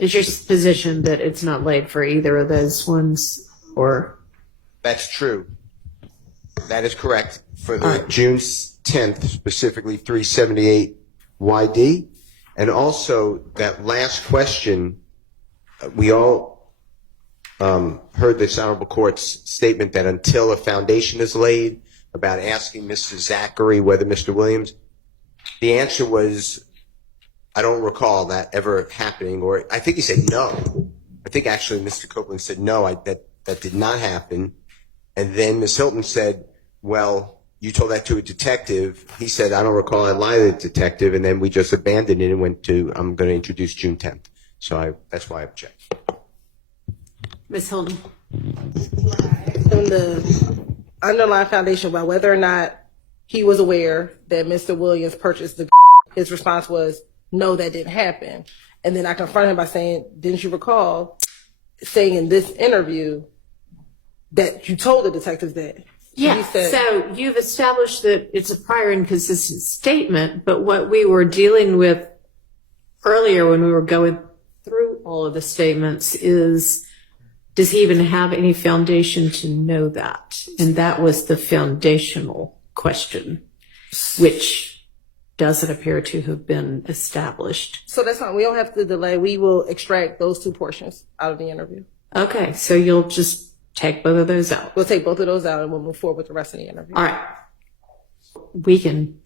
Is your position that it's not laid for either of those ones, or? That's true. That is correct. For the June 10th, specifically 378 YD. And also that last question, we all heard this Honorable Court's statement that until a foundation is laid, about asking Mr. Zachary whether Mr. Williams, the answer was, I don't recall that ever happening, or I think he said no. I think actually Mr. Copeland said no, that did not happen. And then Ms. Hylton said, well, you told that to a detective. He said, I don't recall, I lied to the detective, and then we just abandoned it and went to, I'm going to introduce June 10th. So that's why I object. Ms. Hylton? On the underlying foundation about whether or not he was aware that Mr. Williams purchased the, his response was, no, that didn't happen. And then I confronted him by saying, didn't you recall saying in this interview that you told the detectives that? Yeah, so you've established that it's a prior inconsistent statement, but what we were dealing with earlier when we were going through all of the statements is, does he even have any foundation to know that? And that was the foundational question, which doesn't appear to have been established. So that's fine. We don't have to delay. We will extract those two portions out of the interview. Okay, so you'll just take both of those out. We'll take both of those out and we'll move forward with the rest of the interview. All right. We can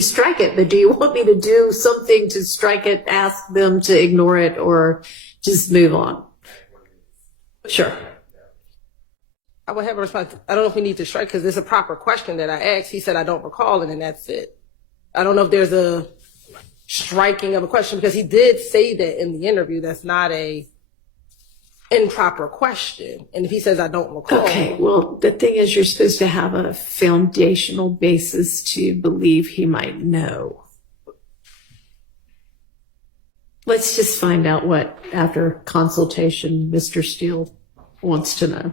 strike it, but do you want me to do something to strike it, ask them to ignore it, or just move on? Sure. I would have a response. I don't know if we need to strike because it's a proper question that I asked. He said, I don't recall, and then that's it. I don't know if there's a striking of a question because he did say that in the interview. That's not a improper question. And if he says, I don't recall. Okay, well, the thing is, you're supposed to have a foundational basis to believe he might know. Let's just find out what, after consultation, Mr. Steele wants to know.